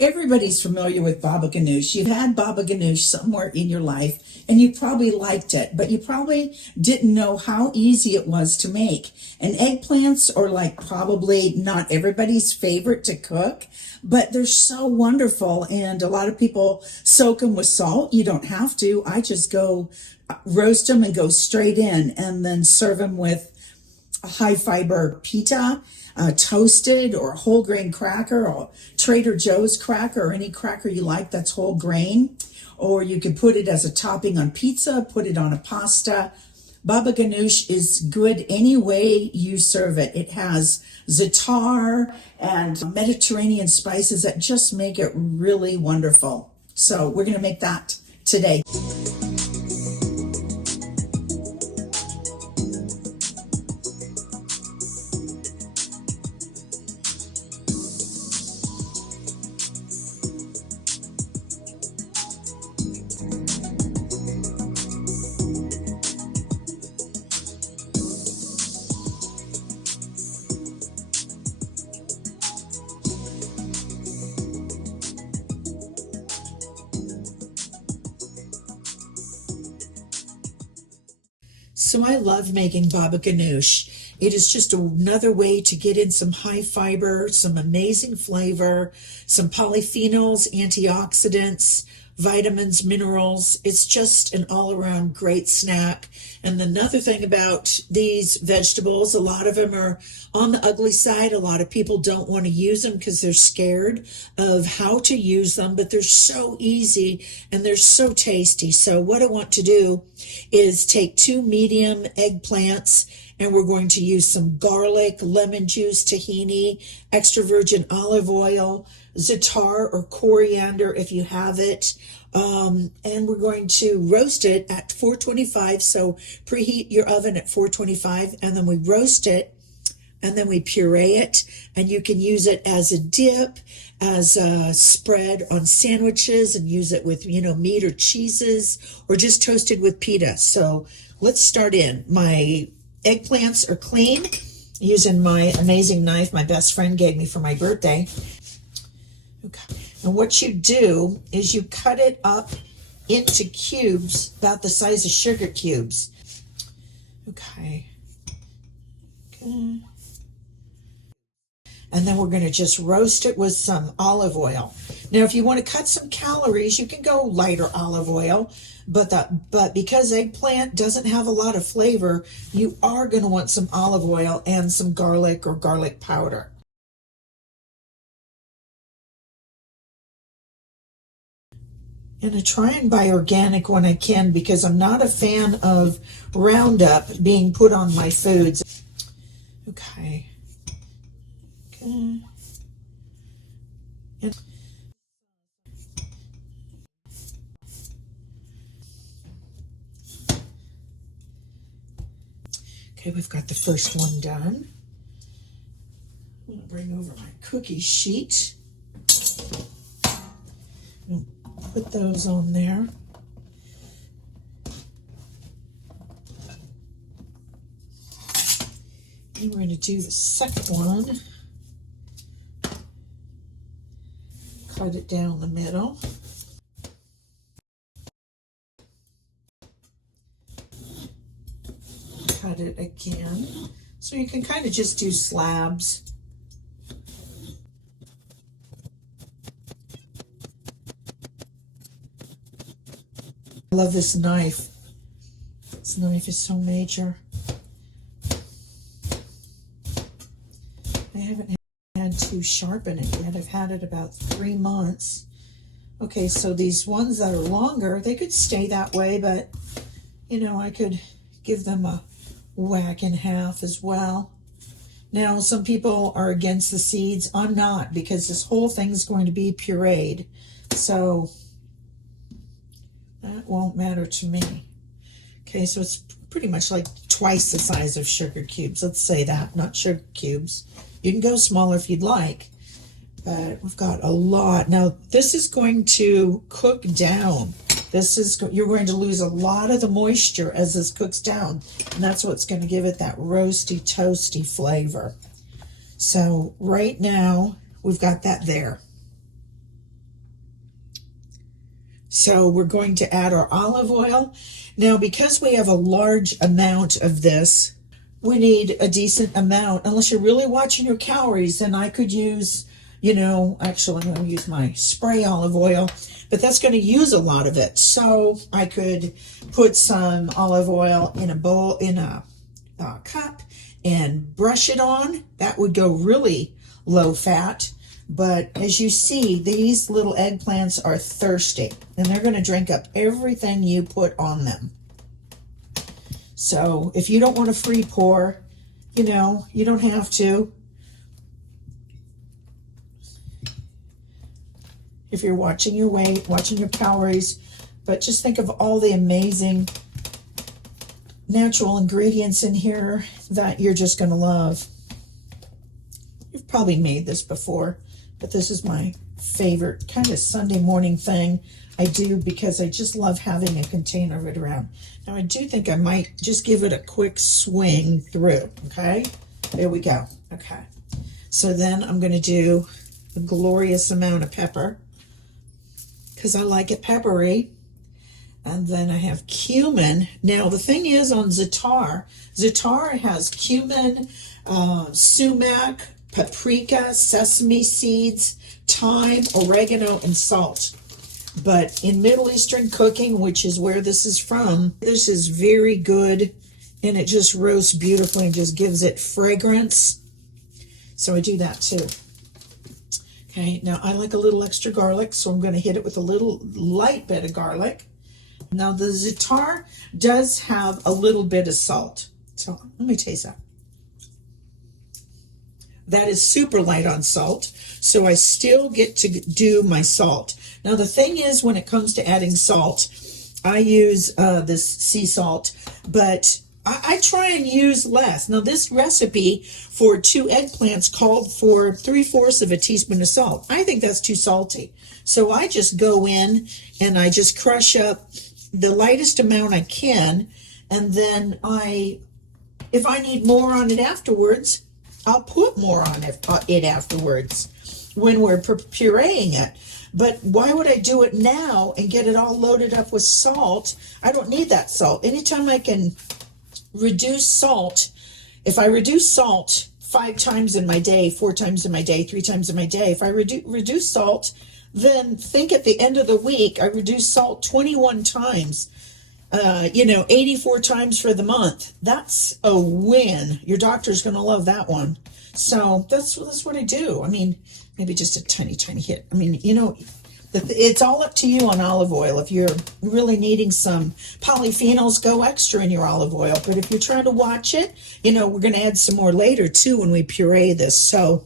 Everybody's familiar with baba ganoush. You've had baba ganoush somewhere in your life and you probably liked it, but you probably didn't know how easy it was to make. And eggplants are like probably not everybody's favorite to cook, but they're so wonderful. And a lot of people soak them with salt. You don't have to. I just go roast them and go straight in and then serve them with a high fiber pita, toasted or whole grain cracker or Trader Joe's cracker or any cracker you like that's whole grain. Or you could put it as a topping on pizza, put it on a pasta. Baba ganoush is good any way you serve it. It has za'atar and Mediterranean spices that just make it really wonderful. So we're going to make that today. So I love making baba ganoush. It is just another way to get in some high fiber, some amazing flavor, some polyphenols, antioxidants, vitamins, minerals. It's just an all-around great snack. And another thing about these vegetables, a lot of them are on the ugly side. A lot of people don't want to use them because they're scared of how to use them, but they're so easy and they're so tasty. So what I want to do is take 2 medium eggplants, and we're going to use some garlic, lemon juice, tahini, extra virgin olive oil, za'atar or coriander if you have it. And we're going to roast it at 425. So preheat your oven at 425, and then we roast it, and then we puree it, and you can use it as a dip, as a spread on sandwiches, and use it with, meat or cheeses, or just toasted with pita. So let's start in. My eggplants are clean, using my amazing knife my best friend gave me for my birthday. Okay. And what you do is you cut it up into cubes about the size of sugar cubes. Okay. And then we're going to just roast it with some olive oil. Now, if you want to cut some calories, you can go lighter olive oil, but because eggplant doesn't have a lot of flavor, you are going to want some olive oil and some garlic or garlic powder. And I try and buy organic when I can because I'm not a fan of Roundup being put on my foods. Okay. And okay, we've got the first one done. I'm going to bring over my cookie sheet. Put those on there. And we're going to do the second one. Cut it down the middle. Cut it again. So you can kind of just do slabs. I love this knife. This knife is so major. I haven't had to sharpen it yet. I've had it about 3 months. Okay, so these ones that are longer, they could stay that way, but I could give them a whack in half as well. Now, some people are against the seeds. I'm not, because this whole thing's going to be pureed. So that won't matter to me. Okay, so it's pretty much like twice the size of sugar cubes. Let's say that, not sugar cubes. You can go smaller if you'd like, but we've got a lot. Now, this is going to cook down. You're going to lose a lot of the moisture as this cooks down, and that's what's going to give it that roasty, toasty flavor. So right now, we've got that there. So we're going to add our olive oil. Now, because we have a large amount of this, we need a decent amount. Unless you're really watching your calories, then I could use, actually I'm going to use my spray olive oil, but that's going to use a lot of it. So I could put some olive oil in a bowl, in a cup, and brush it on. That would go really low fat. But as you see, these little eggplants are thirsty, and they're going to drink up everything you put on them. So if you don't want to free pour, you don't have to. If you're watching your weight, watching your calories, but just think of all the amazing natural ingredients in here that you're just going to love. You've probably made this before, but this is my favorite kind of Sunday morning thing I do because I just love having a container of it around. Now I do think I might just give it a quick swing through, okay? There we go, okay. So then I'm gonna do a glorious amount of pepper because I like it peppery. And then I have cumin. Now the thing is on za'atar has cumin, sumac, paprika, sesame seeds, thyme, oregano, and salt. But in Middle Eastern cooking, which is where this is from, this is very good, and it just roasts beautifully and just gives it fragrance. So I do that too. Okay, now I like a little extra garlic, so I'm going to hit it with a little light bit of garlic. Now the za'atar does have a little bit of salt. So let me taste that. That is super light on salt, so I still get to do my salt. Now the thing is, when it comes to adding salt, I use this sea salt, but I try and use less. Now this recipe for 2 eggplants called for 3/4 of a teaspoon of salt. I think that's too salty. So I just go in and I just crush up the lightest amount I can, and then if I need more on it afterwards, I'll put more on it afterwards when we're pureeing it. But why would I do it now and get it all loaded up with salt? I don't need that salt. Anytime I can reduce salt, if I reduce salt 5 times in my day, 4 times in my day, 3 times in my day, if I reduce salt, then think at the end of the week, I reduce salt 21 times. 84 times for the month. That's a win. Your doctor's going to love that one. So that's what I do. I mean, maybe just a tiny, tiny hit. I mean, it's all up to you on olive oil. If you're really needing some polyphenols, go extra in your olive oil. But if you're trying to watch it, we're going to add some more later too when we puree this. So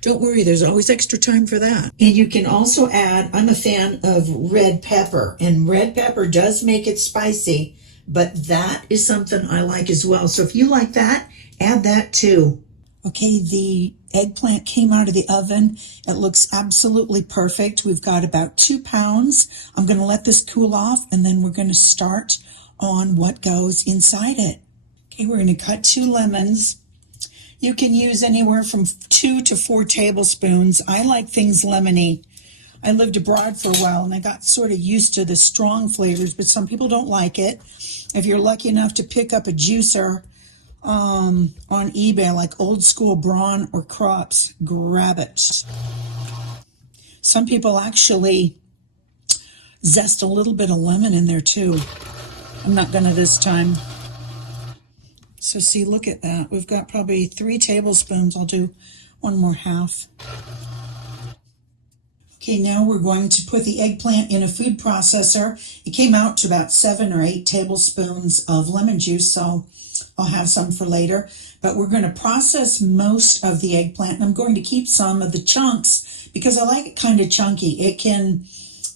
don't worry, there's always extra time for that. And you can also add, I'm a fan of red pepper, and red pepper does make it spicy, but that is something I like as well. So if you like that, add that too. Okay, the eggplant came out of the oven. It looks absolutely perfect. We've got about 2 pounds. I'm going to let this cool off, and then we're going to start on what goes inside it. Okay, we're going to cut 2 lemons. You can use anywhere from 2 to 4 tablespoons. I like things lemony. I lived abroad for a while and I got sort of used to the strong flavors, but some people don't like it. If you're lucky enough to pick up a juicer on eBay, like Old School Braun or Crops, grab it. Some people actually zest a little bit of lemon in there too. I'm not gonna this time. So see, look at that. We've got probably 3 tablespoons. I'll do 1 more half. Okay, now we're going to put the eggplant in a food processor. It came out to about 7 or 8 tablespoons of lemon juice, so I'll have some for later. But we're going to process most of the eggplant, and I'm going to keep some of the chunks because I like it kind of chunky. It can...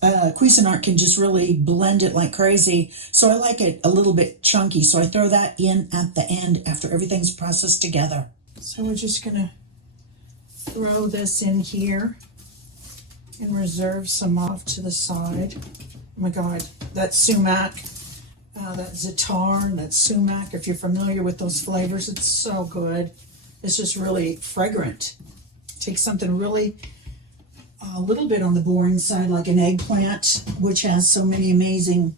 Cuisinart can just really blend it like crazy. So I like it a little bit chunky. So I throw that in at the end after everything's processed together. So we're just going to throw this in here and reserve some off to the side. Oh my God, that sumac, that za'atar and that sumac, if you're familiar with those flavors, it's so good. It's just really fragrant. Take something really a little bit on the boring side, like an eggplant, which has so many amazing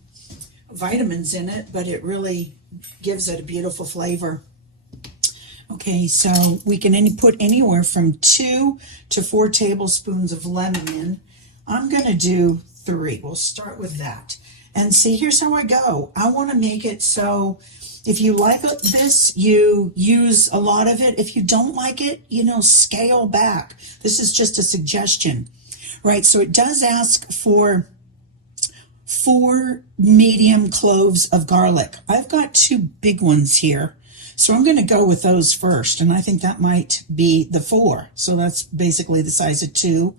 vitamins in it, but it really gives it a beautiful flavor. Okay, so we can put anywhere from 2 to 4 tablespoons of lemon in. I'm going to do 3. We'll start with that. And see, here's how I go. I want to make it so if you like this, you use a lot of it. If you don't like it, scale back. This is just a suggestion, right? So it does ask for 4 medium cloves of garlic. I've got 2 big ones here. So I'm going to go with those first, and I think that might be the 4. So that's basically the size of 2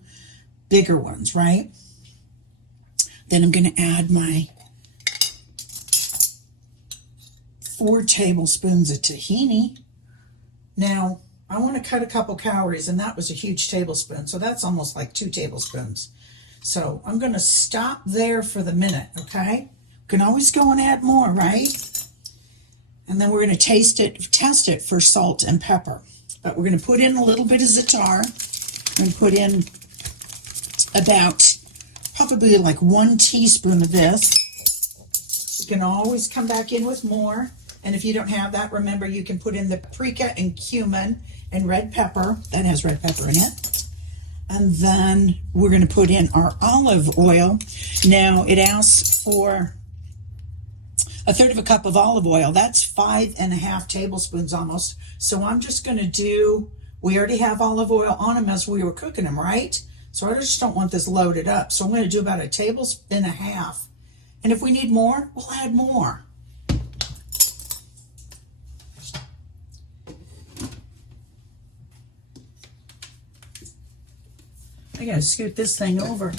bigger ones, right? Then I'm going to add my 4 tablespoons of tahini. Now, I want to cut a couple calories, and that was a huge tablespoon, so that's almost like 2 tablespoons. So I'm going to stop there for the minute, okay? You can always go and add more, right? And then we're going to test it for salt and pepper. But we're going to put in a little bit of za'atar. We're going to put in about probably like 1 teaspoon of this. You can always come back in with more. And if you don't have that, remember you can put in the paprika and cumin and red pepper. That has red pepper in it. And then we're going to put in our olive oil. Now it asks for 1/3 cup of olive oil. That's 5.5 tablespoons almost. So I'm just going to do, we already have olive oil on them as we were cooking them, right? So I just don't want this loaded up. So I'm going to do about 1.5 tablespoons. And if we need more, we'll add more. I gotta scoot this thing over.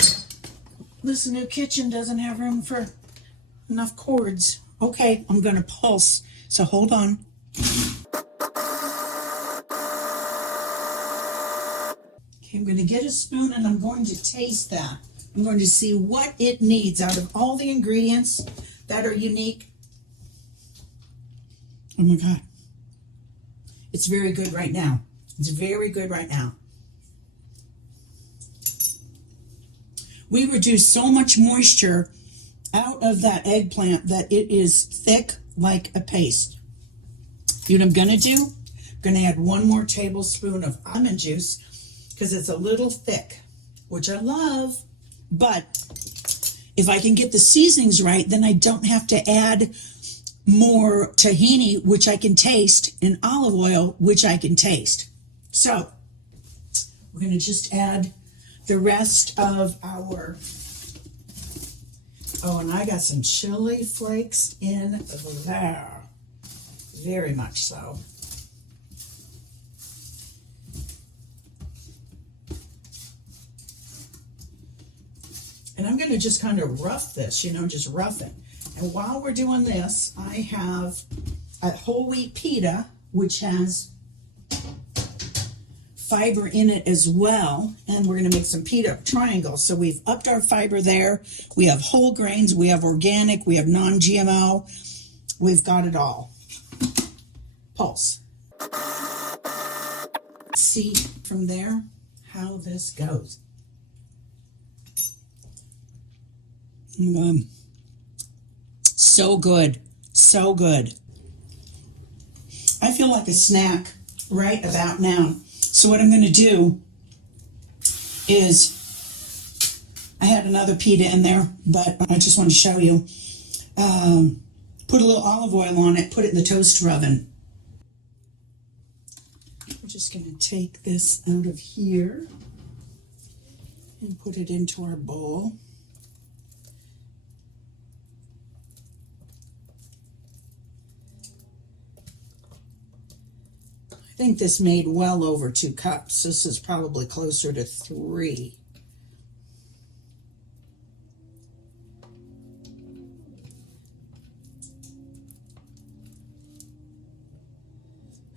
This new kitchen doesn't have room for enough cords. Okay, I'm gonna pulse, so hold on. Okay, I'm gonna get a spoon and I'm going to taste that. I'm going to see what it needs out of all the ingredients that are unique. Oh my God. It's very good right now. It's very good right now. We reduce so much moisture out of that eggplant that it is thick like a paste. You know what I'm going to do? I'm going to add 1 more tablespoon of lemon juice because it's a little thick, which I love. But if I can get the seasonings right, then I don't have to add more tahini, which I can taste, and olive oil, which I can taste. So we're going to just add the rest of our, oh, and I got some chili flakes in there, very much so. And I'm going to just kind of rough this, just rough it. And while we're doing this, I have a whole wheat pita, which has fiber in it as well, and we're going to make some pita triangles. So we've upped our fiber there. We have whole grains, we have organic, we have non-GMO. We've got it all. Pulse. See from there how this goes. So good, so good. I feel like a snack right about now. So what I'm going to do is, I had another pita in there, but I just want to show you. Put a little olive oil on it, put it in the toaster oven. We're just going to take this out of here and put it into our bowl. I think this made well over 2 cups. This is probably closer to 3.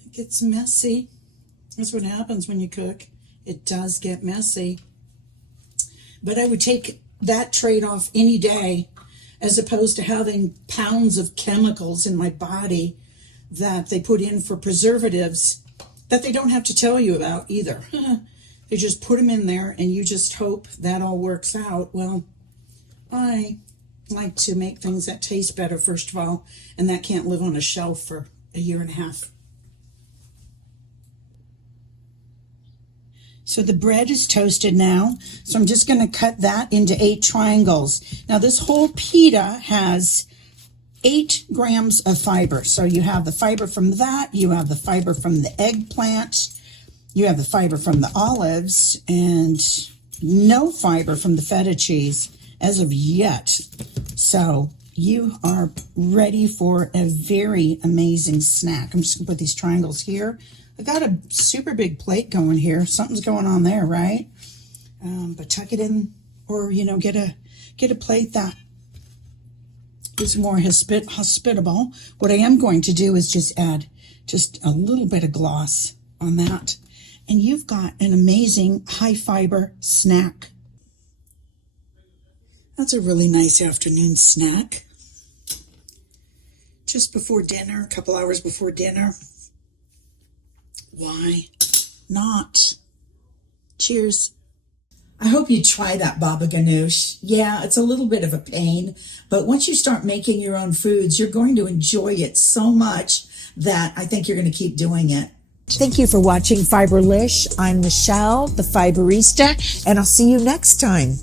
It gets messy. That's what happens when you cook. It does get messy. But I would take that trade-off any day as opposed to having pounds of chemicals in my body that they put in for preservatives that they don't have to tell you about either. They just put them in there and you just hope that all works out. Well, I like to make things that taste better, first of all, and that can't live on a shelf for a year and a half. So the bread is toasted now, so I'm just going to cut that into 8 triangles. Now this whole pita has 8 grams of fiber. So you have the fiber from that, you have the fiber from the eggplant, you have the fiber from the olives, and no fiber from the feta cheese as of yet. So you are ready for a very amazing snack. I'm just going to put these triangles here. I got a super big plate going here. Something's going on there, right? But tuck it in, or get a plate that is more hospitable. What I am going to do is just add just a little bit of gloss on that, and you've got an amazing high fiber snack. That's a really nice afternoon snack. Just before dinner, a couple hours before dinner. Why not? Cheers. I hope you try that baba ganoush. Yeah, it's a little bit of a pain, but once you start making your own foods, you're going to enjoy it so much that I think you're going to keep doing it. Thank you for watching Fiberlish. I'm Michelle, the Fiberista, and I'll see you next time.